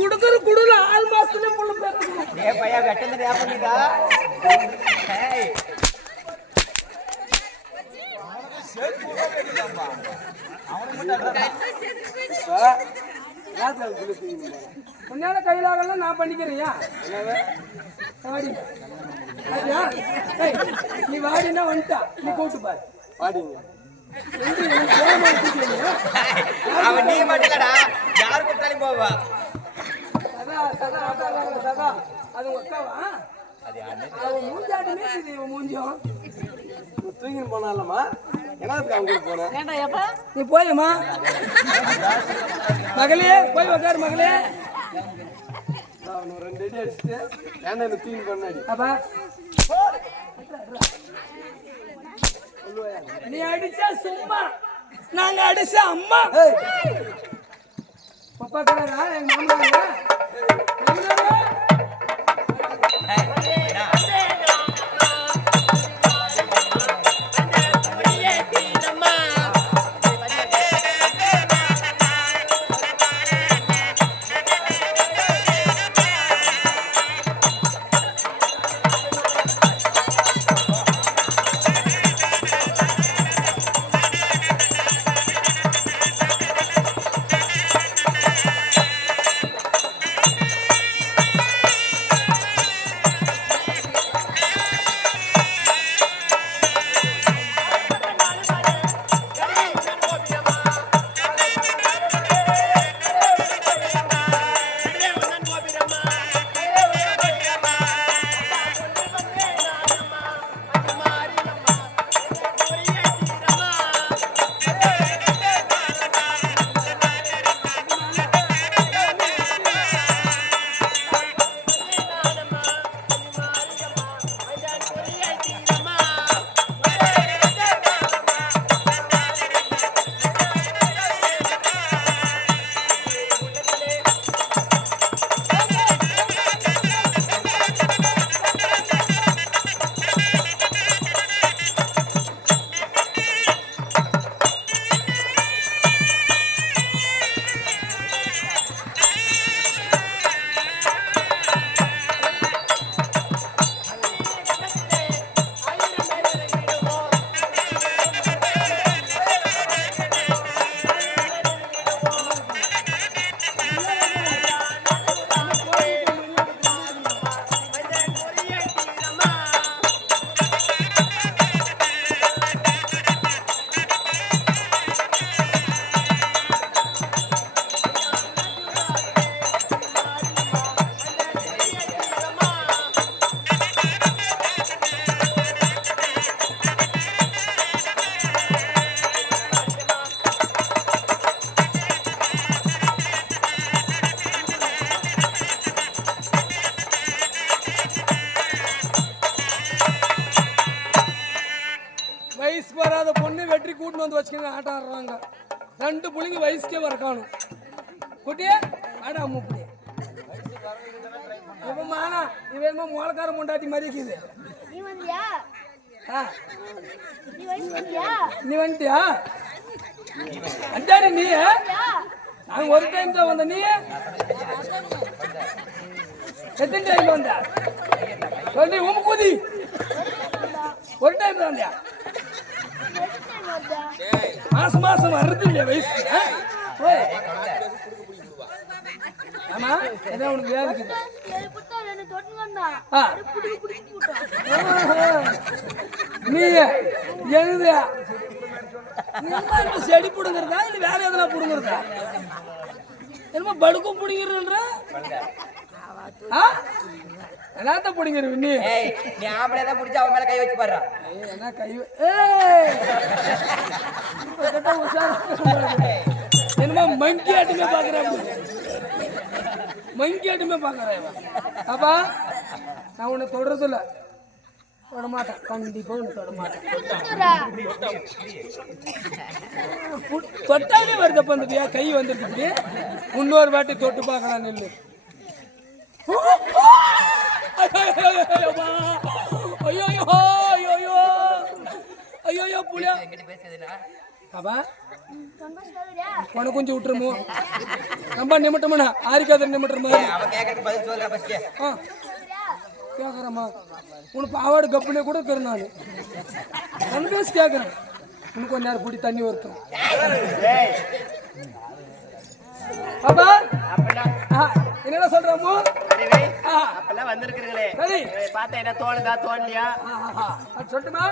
குடுக்குற குடுல ஆறு மாசத்துல புள்ள பிறக்கணும் டே பையா வெட்டந்து டே பண்ணிடா ஏய். உன்னால நான் பண்ணிக்கிறியா? வாடி. ஐயா, ஏய், நீ வாடினா வந்துட்டா. நீ கூட்டு பாரு. வாடிங்க. அவன் நீ மட்டும் இல்லடா. யார் கூட்டாலும் போவா. சதா சதா ஆட்டாளர் சதா அது அவன் மூஞ்சாட்டமே மூஞ்சியும் தூங்கிட்டு போனாலம்மா நீ போயம்மா மகளே போய் உக்காரு மகளே. நான் ஒரு ரெண்டு அடி அடிச்சுட்டு தூங்கி பண்ணாடி அப்பா. நீ அடிச்சா சும்மா நாங்க அடிச்சா அம்மா. பப்பா கலரா? எங்க மாமனாரா மாமனாரா? வயசு இவன் என்னமோ மோளக்கார முண்டாட்டி மாதிரி இருக்குது. நீ வந்தியா? நீ வந்துட்டியா? அஞ்சாடி நீ நான் ஒரு டைம் தான் வந்த நீ? எத்தனை டைம் வந்த? சொல்லி உம் கூதி ஒரு டைம் தான் வந்தியா? மாசம் மாசம் வர்றது இல்லையா வயசு. ஆமா என்ன உனக்கு வேலை இருக்குது? நீ எழுது செடி புடுங்கிறதா? இல்ல வேற எதனா புடுங்கிறதா? என்னமோ படுக்கும் புடிங்கிறன்ற ஆ? என்னத்த புடிங்கிற நீ. ஏய் நீ ஆம்பளை தான் பிடிச்சி அவன் மேல கை வச்சு பாடுறா. ஏய், என்ன கை கேட்டா உஷாரா. என்னமோ மங்கி ஆட்டுமே பாக்குறேன் மங்கி ஆட்டுமே பாக்குறேன் அப்பா நான் உன்னை தொடர்றது இல்ல தொட மாட்டேன் கண்டிப்பா உன்னை தொட மாட்டேன் புட்- தொட்டாலே வருதப்ப அந்த பியா கை வந்துருக்குது இன்னொரு வாட்டி தொட்டு பார்க்கலாம் நெல்லு. ஐயோ ஐயோ ஐயோ ஐயோ புளியா அப்பா? உனக்கு கொஞ்சம் விட்டுருமோ? ரொம்ப நிமிட்டமுண்ணா. ஆரிக்காத ஆ. கேட்குறேம்மா உனக்கு பாவாடு கப்புனே கூட இருக்கிறேன் நான். ரெண்டு பேச கேட்குறேன் உனக்கு கொஞ்ச நேரம் பிடி தண்ணி வருத்தம் பாப்பா ஆ, என்னடா சொல்றமோ அப்பெல்லாம் வந்திருக்கிறீங்களே. சரி. பார்த்தா என்ன தோணுதா. அது சொல்லட்டுமா?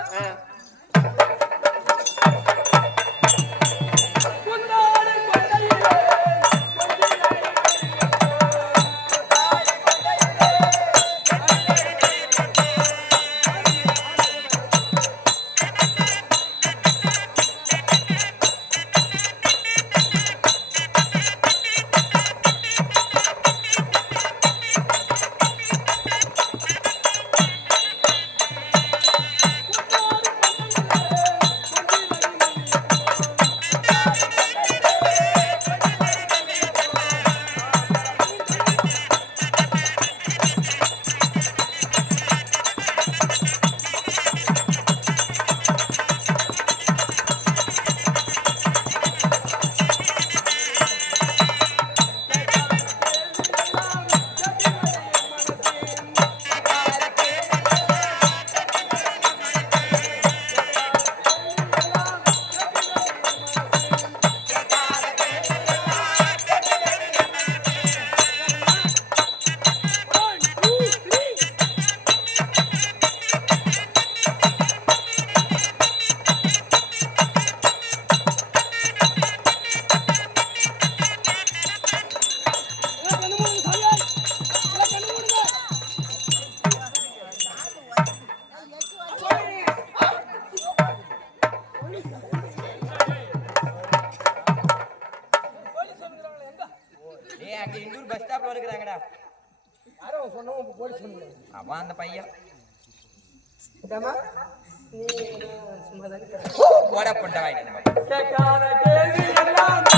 அவன் அந்த பையன். போட போட்ட வாங்கிட்டு கேட்காத கேள்வி எல்லாம்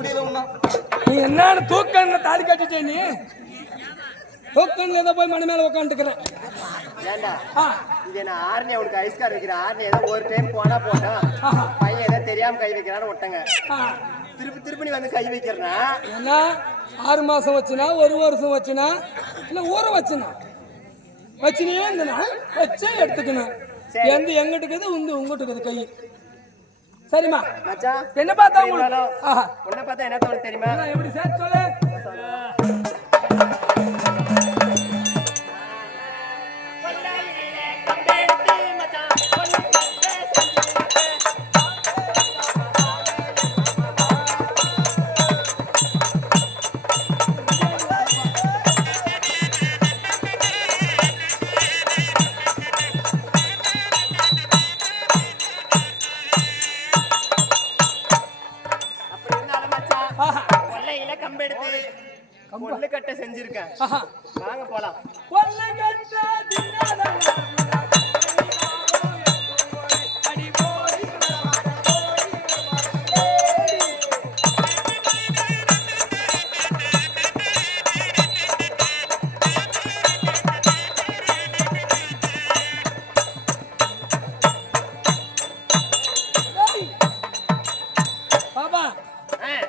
நீ என்னன்னு தூக்கண்ல தாலி கட்டிட்டே நீ? தூக்கண்ல ஏதோ போய் மணி மேல உட்காந்துக்கிறேன் ஏண்டா? ஆ. இது என்ன ஆர்னி? அவனுக்கு ஐஸ்கார் வைக்கிறேன் ஆர்னி ஏதோ ஒரு டைம் போனா ஆஹா. பையன் ஏதோ தெரியாம கை வைக்கிறான்னு விட்டங்க. திருப்பி திருப்பி நீ வந்து கை வைக்கிறனா? ஏன்னா ஆறு மாசம் வச்சுனா ஒரு வருஷம் வச்சுனா இல்ல ஊற வச்சுனா. வச்சுனே இருந்தனா வச்சே எடுத்துக்கணும். எந்த எங்கிட்டு இருக்குது உந்து உங்ககிட்ட இருக்குது கை. சரிம்மா. என்ன பார்த்தா உங்களுக்கு? உன்னை பார்த்தா என்ன தோணு தெரியுமா? எப்படி சேர்த்து சொல்லு.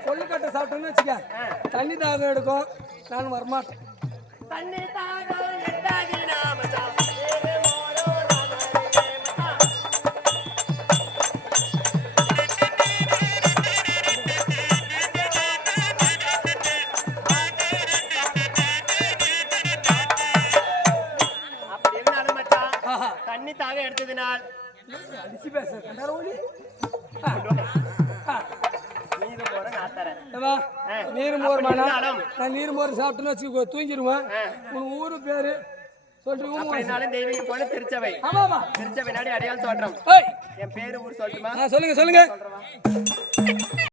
கொள்ளுக்கட்டை சாப்பிட்டோன்னு வச்சுக்க. தண்ணி தாகம் எடுக்கும். நான் வரமாட்டேன். தண்ணி தாகம் மச்சான் ஆஹா. தண்ணி தாக எடுத்ததினால் அடிச்சு பேச கண்டார நீர் மோர். நான் நீர் மோர் சாப்பிட்டுன்னு வச்சுக்கோ தூங்கிடுவேன். உன் ஊரு பேரு சொல்றீங்க சொல்லுங்க சொல்லுங்க.